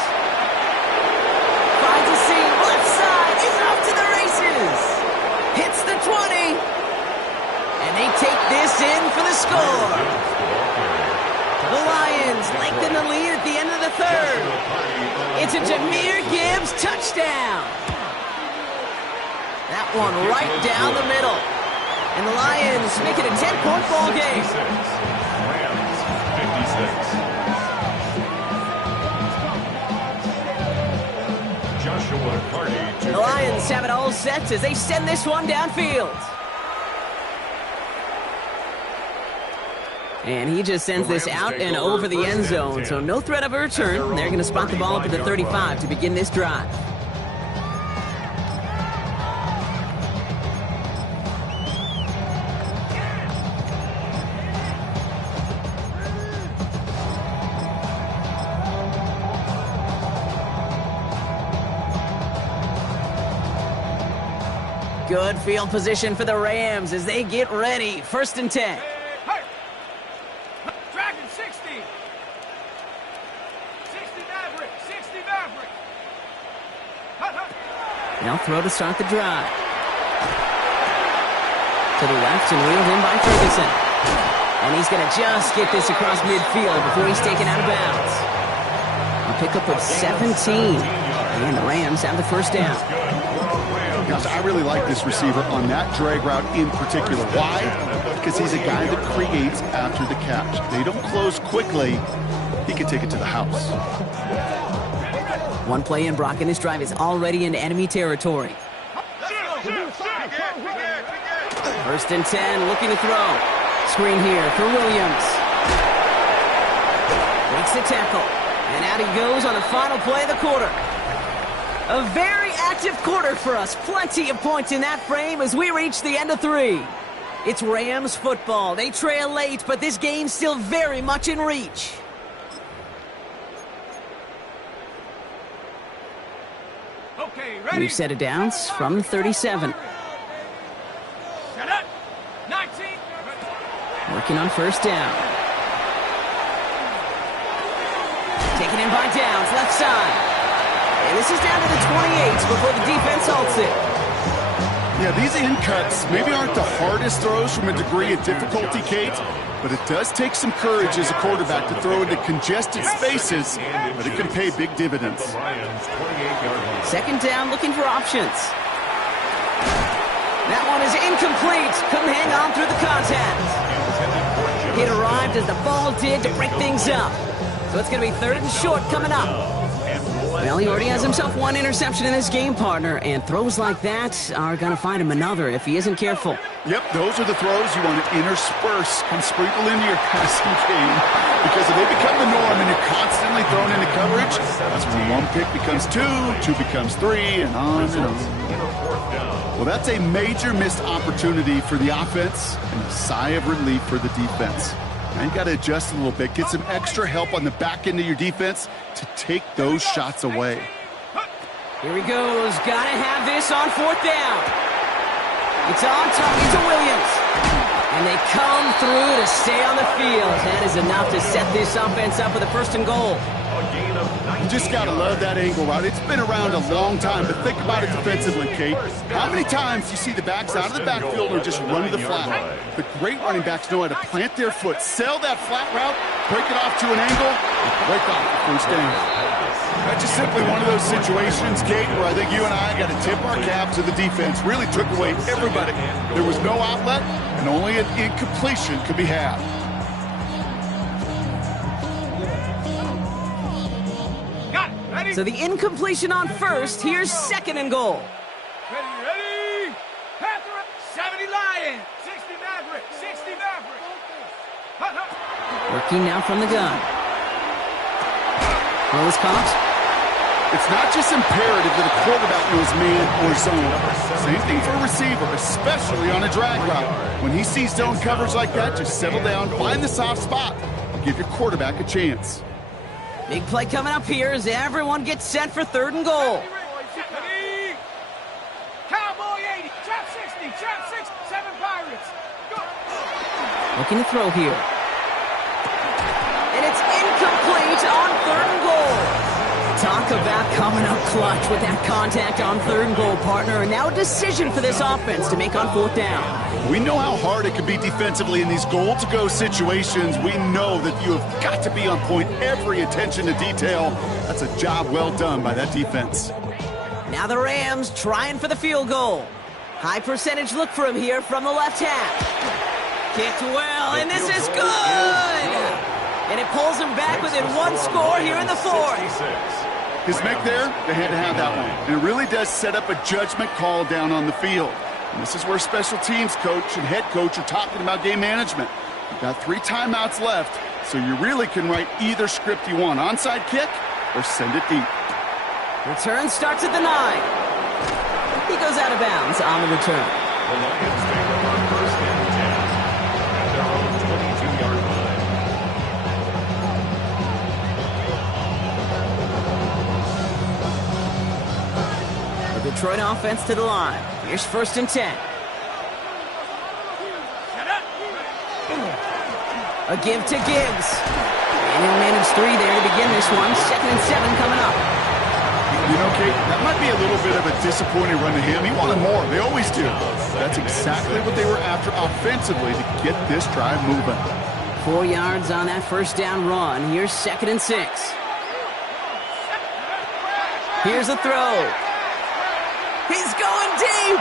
Finds a seam, left side, is off to the races. Hits the 20. And they take this in for the score. The Lions lengthen the lead at the end of the 3rd. It's a Jahmyr Gibbs touchdown. That one right down the middle. And the Lions make it a 10-point ball game. Rams 56. The Lions have it all set as they send this one downfield. And he just sends this out and over the end zone, so no threat of a return. They're going to spot the ball up at the 35 to begin this drive. Good field position for the Rams as they get ready. 1st and 10. Hey! Dragon 60! 60 Maverick! 60 Maverick! They'll throw to start the drive. To the left and wheeled in by Ferguson. And he's going to just get this across midfield before he's taken out of bounds. A pickup of 17. And the Rams have the 1st down. Gosh, I really like this receiver on that drag route in particular. Why? Because he's a guy that creates after the catch. They don't close quickly. He can take it to the house. One play in, Brock, and this drive is already in enemy territory. 1st and 10, looking to throw. Screen here for Williams. Makes the tackle. And out he goes on the final play of the quarter. A very active quarter for us. Plenty of points in that frame as we reach the end of 3. It's Rams football. They trail late, but this game's still very much in reach. Okay, ready? New set of downs from 37. Set up. 19. Working on 1st down. Taken in by Downs, left side. And this is down to the 28 before the defense halts it. Yeah, these in cuts maybe aren't the hardest throws from a degree of difficulty, Kate, but it does take some courage as a quarterback to throw into congested spaces, but it can pay big dividends. 2nd down, looking for options. That one is incomplete. Couldn't hang on through the contact. It arrived as the ball did to break things up. So it's going to be 3rd and short coming up. Well, he already has himself 1 interception in this game, partner, and throws like that are going to find him another if he isn't careful. Yep, those are the throws you want to intersperse and sprinkle into your passing game, because if they become the norm and you're constantly thrown into coverage, that's when 1 pick becomes 2, 2 becomes 3, and on and on. Well, that's a major missed opportunity for the offense and a sigh of relief for the defense. Now you got to adjust a little bit, get some extra help on the back end of your defense to take those shots away. Here he goes. Got to have this on 4th down. It's on target to Williams. And they come through to stay on the field. That is enough to set this offense up with a 1st and goal. You just got to love that angle route. It's been around a long time, but think about it defensively, Kate. How many times do you see the backs out of the backfield or just run to the flat? The great running backs know how to plant their foot, sell that flat route, break it off to an angle, and break off the 1st down. That's just simply one of those situations, Kate, where I think you and I got to tip our cap to the defense. Really took away everybody. There was no outlet, and only an incompletion could be had. So the incompletion on 1st. Here's 2nd and goal. Ready? Panther, 70 Lion, 60 Maverick, 60 Maverick. Working now from the gun. Throw is caught. It's not just imperative that a quarterback knows man or zone. Same thing for a receiver, especially on a drag route. When he sees zone coverage like that, just settle down, find the soft spot, and give your quarterback a chance. Big play coming up here as everyone gets set for 3rd and goal. Cowboy 80, trap 60, trap 6, 7 Pirates. Go. Looking to throw here. And it's incomplete on 3rd and goal. Talk about coming up clutch with that contact on 3rd and goal, partner. And now a decision for this offense to make on 4th down. We know how hard it can be defensively in these goal-to-go situations. We know that you have got to be on point, every attention to detail. That's a job well done by that defense. Now the Rams trying for the field goal. High percentage look for him here from the left half. Kicked well, and this is good! And it pulls him back within 1 score here in the 4th. His make there, they had to have that one. And it really does set up a judgment call down on the field. And this is where special teams coach and head coach are talking about game management. You've got 3 timeouts left, so you really can write either script you want. Onside kick or send it deep. Return starts at the 9. He goes out of bounds on the return. The Lions take over 1st and 10 at their own 22-yard line. The Detroit offense to the line. Here's 1st and 10. A give to Gibbs. And he'll manage 3 there to begin this one. 2nd and 7 coming up. You know, Kate, that might be a little bit of a disappointing run to him. He wanted more. They always do. That's exactly what they were after offensively to get this drive moving. 4 yards on that 1st down run. Here's 2nd and 6. Here's a throw. He's going deep.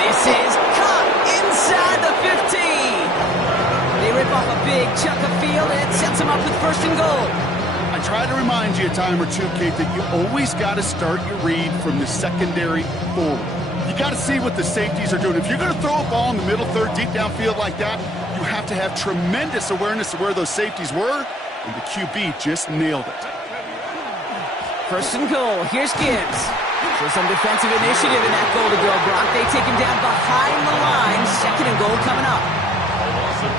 This is caught inside the 15. They rip off a big chunk of field, and it sets them up with 1st and goal. I try to remind you a time or two, Kate, that you always got to start your read from the secondary forward. You got to see what the safeties are doing. If you're going to throw a ball in the middle third, deep downfield like that, you have to have tremendous awareness of where those safeties were, and the QB just nailed it. 1st and goal. Here's Gibbs. Show some defensive initiative in that goal to go, Brock. They take him down behind the line. 2nd and goal coming up.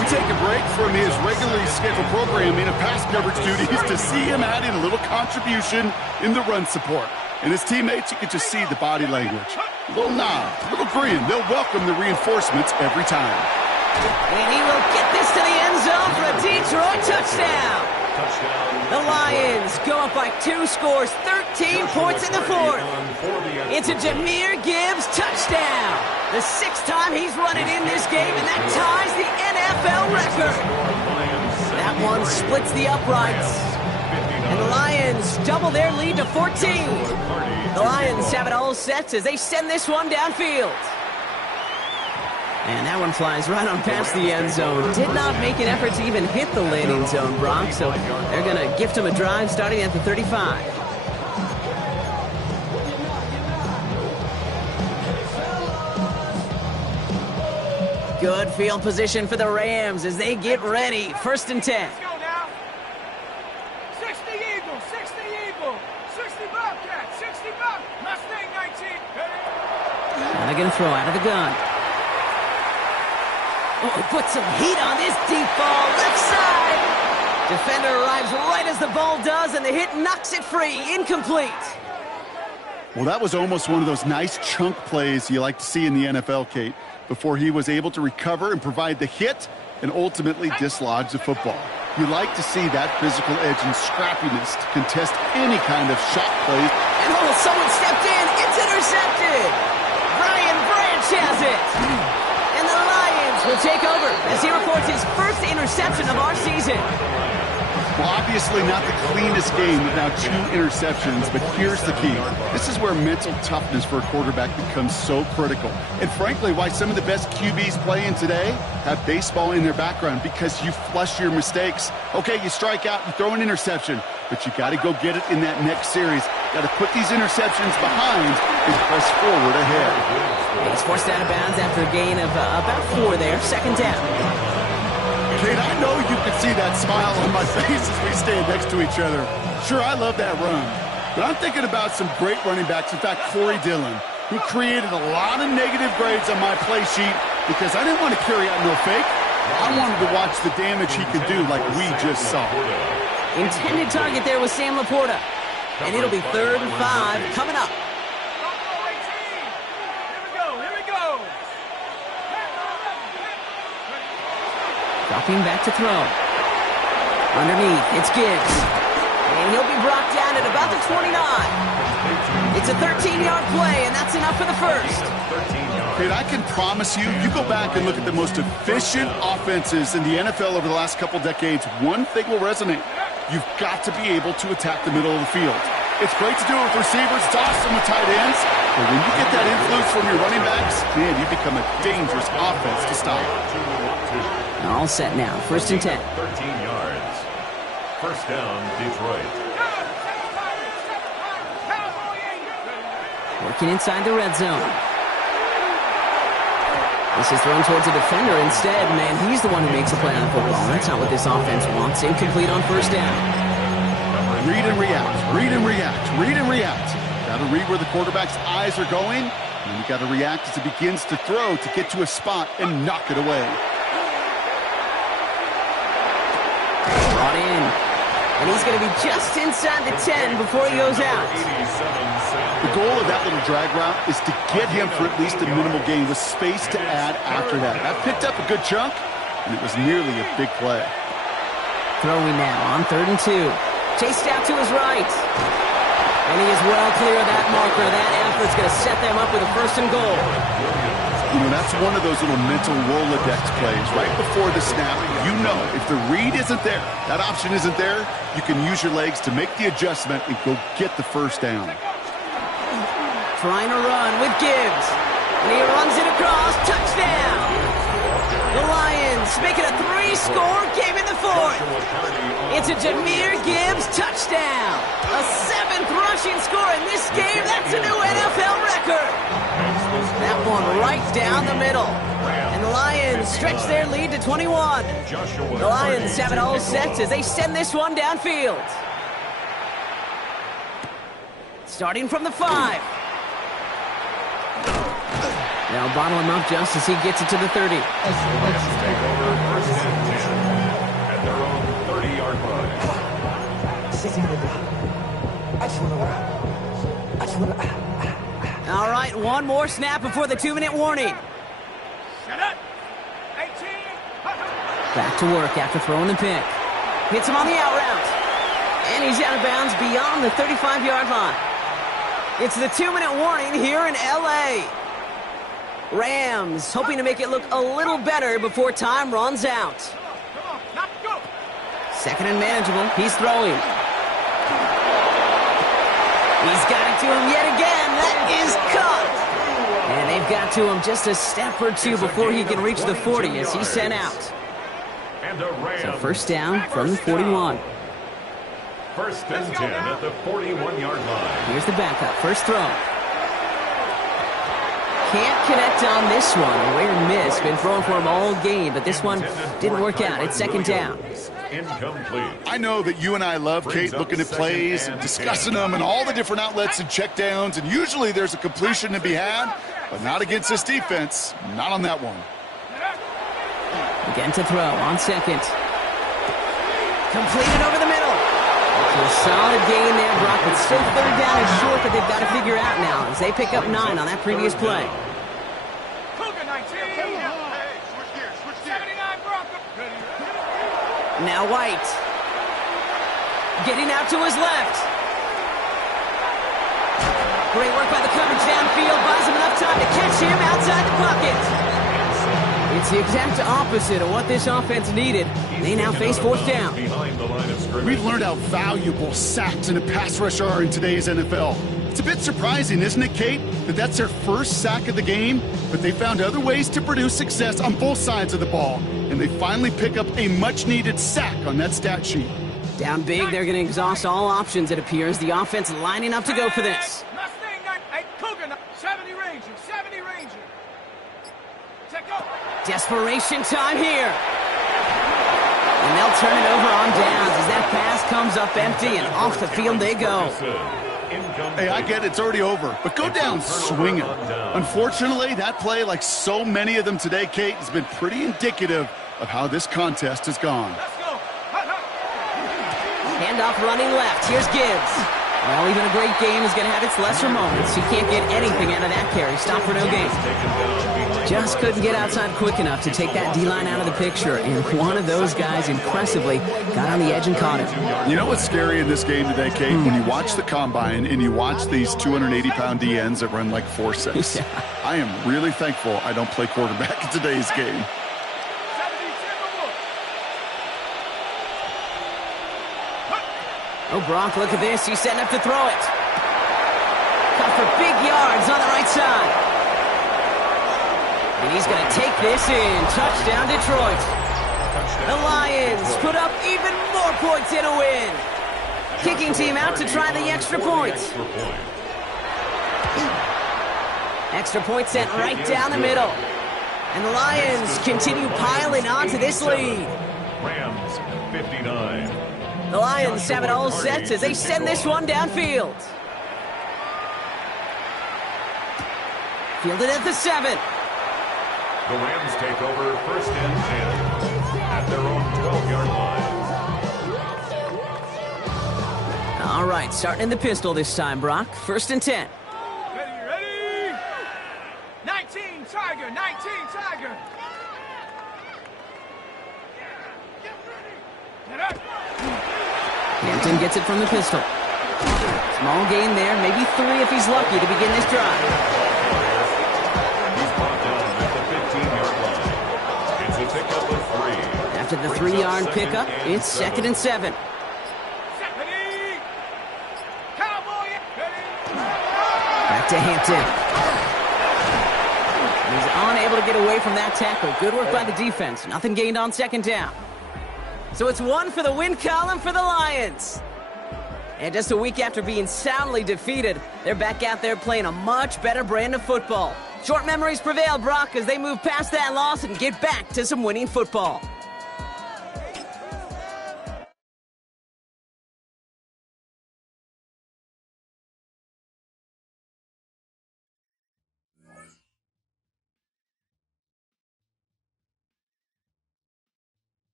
We take a break from his regularly scheduled programming of pass coverage duties to see him add in a little contribution in the run support. And his teammates, you can just see the body language. A little nod, a little grin. They'll welcome the reinforcements every time. And he will get this to the end zone for a Detroit touchdown. The Lions go up by 2 scores, 13 points in the 4th. It's a Jahmyr Gibbs touchdown. The 6th time he's run it in this game, and that ties the NFL record. That one splits the uprights. And the Lions double their lead to 14. The Lions have it all set as they send this one downfield. And that one flies right on past the end zone. Did not make an effort to even hit the landing zone, Brock. So they're going to gift him a drive starting at the 35. Good field position for the Rams as they get ready. 1st and 10. Let's go now. 60 Eagles, 60 Eagles, 60 Bobcats, 60 Bob. Mustang 19. And they're going to throw out of the gun. Oh, put some heat on this deep ball, left side. Defender arrives right as the ball does, and the hit knocks it free, incomplete. Well, that was almost one of those nice chunk plays you like to see in the NFL, Kate, before he was able to recover and provide the hit and ultimately dislodge the football. You like to see that physical edge and scrappiness to contest any kind of shot plays. And oh, someone stepped in. It's intercepted. Brian Branch has it. And the Lions will take over as he records his 1st interception of our season. Well, obviously not the cleanest game with now 2 interceptions, but here's the key. This is where mental toughness for a quarterback becomes so critical. And frankly, why some of the best QBs playing today have baseball in their background, because you flush your mistakes. Okay, you strike out, you throw an interception, but you got to go get it in that next series. Got to put these interceptions behind and press forward ahead. He's forced out of bounds after a gain of about 4 there. 2nd down. Kate, I know you can see that smile on my face as we stand next to each other. Sure, I love that run. But I'm thinking about some great running backs. In fact, Corey Dillon, who created a lot of negative grades on my play sheet because I didn't want to carry out no fake. I wanted to watch the damage he could do like we just saw. Intended target there was Sam Laporta. And it'll be 3rd and 5 coming up. Dropping back to throw. Underneath, it's Gibbs. And he'll be brought down at about the 29. It's a 13-yard play, and that's enough for the 1st. Kate, I can promise you, you go back and look at the most efficient offenses in the NFL over the last couple decades, one thing will resonate. You've got to be able to attack the middle of the field. It's great to do it with receivers. It's awesome with tight ends. But when you get that influence from your running backs, man, you become a dangerous offense to stop. All set now. 1st and 10. 13 yards. 1st down, Detroit. Working inside the red zone. This is thrown towards a defender instead. Man, he's the one who makes the play on the football. That's not what this offense wants. Incomplete on 1st down. Read and react. Read and react. Read and react. Got to read where the quarterback's eyes are going. And you got to react as it begins to throw to get to a spot and knock it away. Brought in. And he's going to be just inside the 10 before he goes out. The goal of that little drag route is to get him for at least a minimal gain with space to add after that. That picked up a good chunk, and it was nearly a big play. Throwing now on 3rd and 2. Chased out to his right. And he is well clear of that marker. That effort's going to set them up with a 1st and goal. You know, that's one of those little mental Rolodex plays. Right before the snap, you know if the read isn't there, that option isn't there, you can use your legs to make the adjustment and go get the 1st down. Trying to run with Gibbs. And he runs it across. Touchdown! The Lions make it a 3-score game in the 4th. It's a Jahmyr Gibbs touchdown. A 7th rushing score in this game. That's a new NFL record. That one right down the middle. And the Lions stretch their lead to 21. The Lions have it all set as they send this one downfield. Starting from the 5. They'll bottle him up just as he gets it to the 30. Take over 1st and 10 at their own 30-yard line. All right, one more snap before the 2-minute warning. Shut up. 18. Back to work after throwing the pick. Hits him on the out route. And he's out of bounds beyond the 35-yard line. It's the 2-minute warning here in L.A. Rams hoping to make it look a little better before time runs out. Come on, now go. 2nd and manageable. He's throwing. He's got it to him yet again. That is caught. And they've got to him just a step or two before he can reach the 40 as he's sent out. So 1st down from the 41. 1st and 10 at the 41-yard line. Here's the backup. 1st throw. Can't connect on this one. A rare miss. Been throwing for him all game, but this one didn't work out. It's 2nd down. Incomplete. I know that you and I love, Kate, looking at plays and discussing them and all the different outlets and checkdowns, and usually there's a completion to be had, but not against this defense. Not on that one. Again to throw on 2nd. Completed over the middle. So a solid gain there, Brock, but still 3rd down is short that they've got to figure out now as they pick up 9 on that previous play. Cougar 19. Hey, switch gears. 79 Bronco. Now White. Getting out to his left. Great work by the coverage downfield. Buys him enough time to catch him outside the pocket. It's the exact opposite of what this offense needed. They now face 4th down. We've learned how valuable sacks in a pass rush are in today's NFL. It's a bit surprising, isn't it, Kate, that that's their 1st sack of the game, but they found other ways to produce success on both sides of the ball, and they finally pick up a much-needed sack on that stat sheet. Down big, they're going to exhaust all options, it appears. The offense lining up to go for this. Mustang 8 Cougar 70 Ranger. 70 Ranger. Take go. Desperation time here. And they'll turn it over on downs as that pass comes up empty and off the field they go. Hey, I get it, it's already over, but go down swinging. Unfortunately, that play, like so many of them today, Kate, has been pretty indicative of how this contest has gone. Let's go. Handoff running left. Here's Gibbs. Well, even a great game is going to have its lesser moments. He can't get anything out of that carry. Stop for no gain. Just couldn't get outside quick enough to take that D-line out of the picture. And one of those guys impressively got on the edge and caught it. You know what's scary in this game today, Kate? When you watch the combine and you watch these 280-pound DNs that run like 4.6. Yeah. I am really thankful I don't play quarterback in today's game. Oh, Brock, look at this. He's setting up to throw it. Cut for big yards on the right side. And he's going to take this in. Touchdown, Detroit. The Lions put up even more points in a win. Kicking team out to try the extra point. Extra point sent right down the middle. And the Lions continue piling on to this lead. Rams 59. The Lions have it all set as they send this one downfield. Fielded at the 7. The Rams take over 1st and 10 at their own 12-yard line. right, starting in the pistol this time, Brock. 1st and 10. Ready? 19, Tiger, 19, Tiger. Get up. Hampton gets it from the pistol. Small gain there, maybe 3 if he's lucky to begin this drive. He's brought down at the 15-yard line. It's a pickup of 3. After the 3-yard pickup, it's 2nd and 7. Ready. Cowboy. Ready. Back to Hampton. He's unable to get away from that tackle. Good work by the defense. Nothing gained on 2nd down. So it's 1 for the win column for the Lions. And just a week after being soundly defeated, they're back out there playing a much better brand of football. Short memories prevail, Brock, as they move past that loss and get back to some winning football.